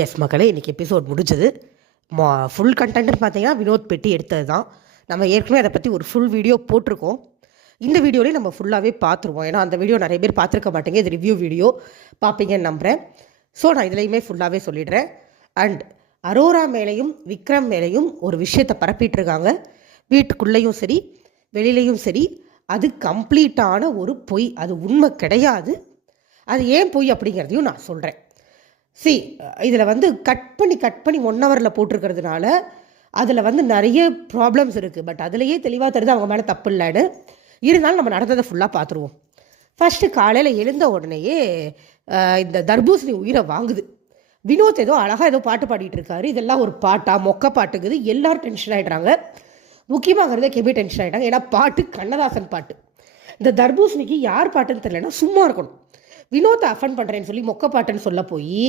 S மக்களே, இன்றைக்கி episode முடிஞ்சது. ஃபுல் கண்டென்ட்னு பார்த்தீங்கன்னா வினோத் பெட்டி எடுத்தது தான். நம்ம ஏற்கனவே அதை பற்றி ஒரு ஃபுல் வீடியோ போட்டிருக்கோம். இந்த வீடியோலேயும் நம்ம ஃபுல்லாகவே பார்த்துருவோம். ஏன்னா அந்த வீடியோ நிறைய பேர் பார்த்துருக்க மாட்டேங்க. இது ரிவ்யூ வீடியோ பார்ப்பீங்கன்னு நம்புகிறேன். ஸோ நான் இதுலேயுமே ஃபுல்லாகவே சொல்லிடுறேன். அண்ட் அரோரா மேலேயும் விக்ரம் மேலேயும் ஒரு விஷயத்தை பரப்பிட்டுருக்காங்க. வீட்டுக்குள்ளேயும் சரி வெளியிலையும் சரி, அது கம்ப்ளீட்டான ஒரு பொய். அது உண்மை கிடையாது. அது ஏன் பொய் அப்படிங்கிறதையும் நான் சொல்கிறேன். இதில் வந்து கட் பண்ணி 1 ஹவரில் போட்டிருக்கிறதுனால அதில் வந்து நிறைய ப்ராப்ளம்ஸ் இருக்குது. பட் அதுலேயே தெளிவாக தெரியுது அவங்க மேலே தப்பு இல்லைன்னு. இருந்தாலும் நம்ம நடந்ததை ஃபுல்லாக பார்த்துருவோம். ஃபஸ்ட்டு காலையில் எழுந்த உடனேயே இந்த தர்பூசணி உயிரை வாங்குது. வினோத் ஏதோ அழகாக ஏதோ பாட்டு பாடிட்டு இருக்காரு. இதெல்லாம் ஒரு பாட்டா, மொக்க பாட்டுக்குது. எல்லோரும் டென்ஷன் ஆகிடுறாங்க. முக்கியமாக கெபி டென்ஷன் ஆகிட்டாங்க. ஏன்னா பாட்டு கண்ணதாசன் பாட்டு. இந்த தர்பூசணிக்கு யார் பாட்டுன்னு தெரியலன்னா சும்மா இருக்கணும். வினோத்தை அஃபன் பண்ணுறேன்னு சொல்லி மொக்க பாட்டுன்னு சொல்ல போய்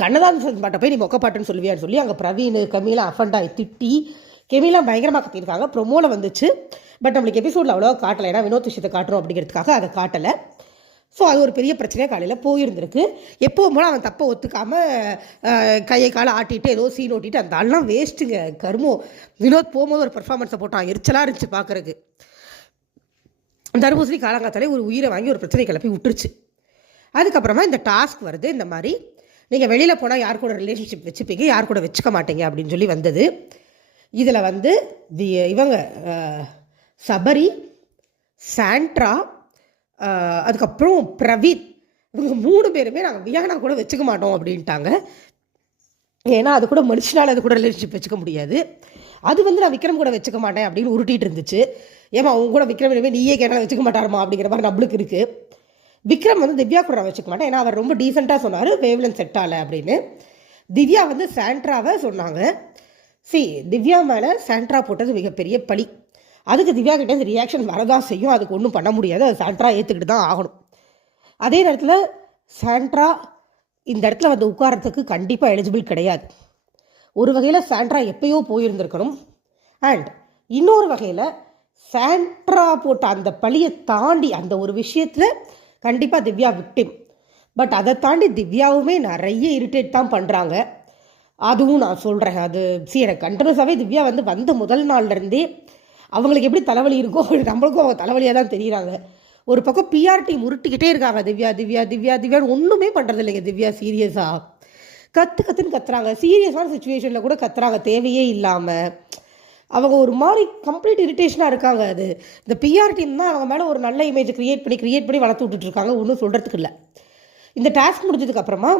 கண்ணதாசன் பாட்டை போய் நீ மொக்க பாட்டுன்னு சொல்லுவியான்னு சொல்லி அங்கே பிரவீன் கமீலா அஃபண்டாகி திட்டி கெமிலாம் பயங்கரமாக கத்திருக்காங்க. ப்ரொமோவில் வந்துச்சு. பட் நம்மளுக்கு எபிசோடில் அவ்வளோவா காட்டலை. ஏன்னா வினோத் விஷயத்தை காட்டுறோம் அப்படிங்கிறதுக்காக அதை காட்டலை. ஸோ அது ஒரு பெரிய பிரச்சனையாக காலையில் போயிருந்திருக்கு. எப்போவும் போல அவன் தப்பை ஒத்துக்காமல் கையை காலை ஆட்டிட்டு ஏதோ சீன் ஓட்டிட்டு அந்த ஆள்லாம் வேஸ்ட்டுங்க. கருமோ. வினோத் போகும்போது ஒரு பர்ஃபார்மன்ஸை போட்டான். எரிச்சலாக இருந்துச்சு பார்க்குறதுக்கு. தர்பூசணி காலங்காத்தாலே ஒரு உயிரை வாங்கி ஒரு பிரச்சனை கிளப்பி விட்டுருச்சு. அதுக்கப்புறமா இந்த டாஸ்க் வருது. இந்த மாதிரி நீங்கள் வெளியில் போனால் யார் கூட ரிலேஷன்ஷிப் வச்சுப்பீங்க, யார் கூட வச்சுக்க மாட்டீங்க அப்படின்னு சொல்லி வந்தது. இதில் வந்து இவங்க சபரி, சாண்ட்ரா, அதுக்கப்புறம் பிரவீத், இவங்க 3 பேருமே நாங்கள் வியானா கூட வச்சுக்க மாட்டோம் அப்படின்ட்டாங்க. ஏன்னா அது கூட மனுஷனால் அது கூட ரிலேஷன்ஷிப் வச்சுக்க முடியாது. அது வந்து நான் விக்ரம் கூட வச்சுக்க மாட்டேன் அப்படின்னு உருட்டிகிட்டு இருந்துச்சு. ஏமா அவங்க கூட விக்ரம் இனிமேல் நீயே கேட்டால் வச்சுக்க மாட்டாருமா அப்படிங்கிற மாதிரி நம்மளுக்கு இருக்குது. விக்ரம் வந்து திவ்யா கூட வச்சுக்க மாட்டேன். ஏன்னா அவர் ரொம்ப டீசெண்டாக சொன்னார், வேவ்லன் செட் ஆகலை அப்படின்னு. திவ்யா வந்து சாண்ட்ராவை சொன்னாங்க. திவ்யா மேலே சாண்ட்ரா போட்டது மிகப்பெரிய பழி. அதுக்கு திவ்யா கிட்டே ரியாக்ஷன் வரதான் செய்யும். அதுக்கு ஒன்றும் பண்ண முடியாது. அது சாண்ட்ரா ஏற்றுக்கிட்டு தான் ஆகணும். அதே நேரத்தில் சாண்ட்ரா இந்த இடத்துல வந்து உட்காரத்துக்கு கண்டிப்பாக எலிஜிபிள் கிடையாது. ஒரு வகையில் சாண்ட்ரா எப்பயோ போயிருந்திருக்கணும். அண்ட் இன்னொரு வகையில் சாண்ட்ரா போட்ட அந்த பழியை தாண்டி அந்த ஒரு விஷயத்தில் கண்டிப்பாக திவ்யா விக்டிம். பட் அதை தாண்டி திவ்யாவுமே நிறைய இரிட்டேட் தான் பண்ணுறாங்க. அதுவும் நான் சொல்கிறேன். அது எனக்கு கண்டினியூஸாகவே திவ்யா வந்த முதல் நாள்லேருந்தே அவங்களுக்கு எப்படி தலைவலி இருக்கோ நம்மளுக்கும் அவங்க தலைவலியாக தான் தெரியுறாங்க. ஒரு பக்கம் பிஆர்டி உருட்டிக்கிட்டே இருக்காங்க. திவ்யா திவ்யா திவ்யா திவ்யான்னு ஒன்றுமே பண்ணுறது இல்லைங்க. திவ்யா சீரியஸாக கத்துன்னு கத்துறாங்க. சீரியஸான சுச்சுவேஷனில் கூட கத்துறாங்க தேவையே இல்லாமல். அவங்க ஒரு மாதிரி கம்ப்ளீட் இரிட்டேஷனாக இருக்காங்க. அது இந்த பிஆர் டீம் தான் அவங்க மேலே ஒரு நல்ல இமேஜ் க்ரியேட் பண்ணி வளர்த்து விட்டுட்ருக்காங்க. ஒன்றும் சொல்கிறதுக்கு இல்லை. இந்த டாஸ்க் முடிஞ்சதுக்கப்புறமா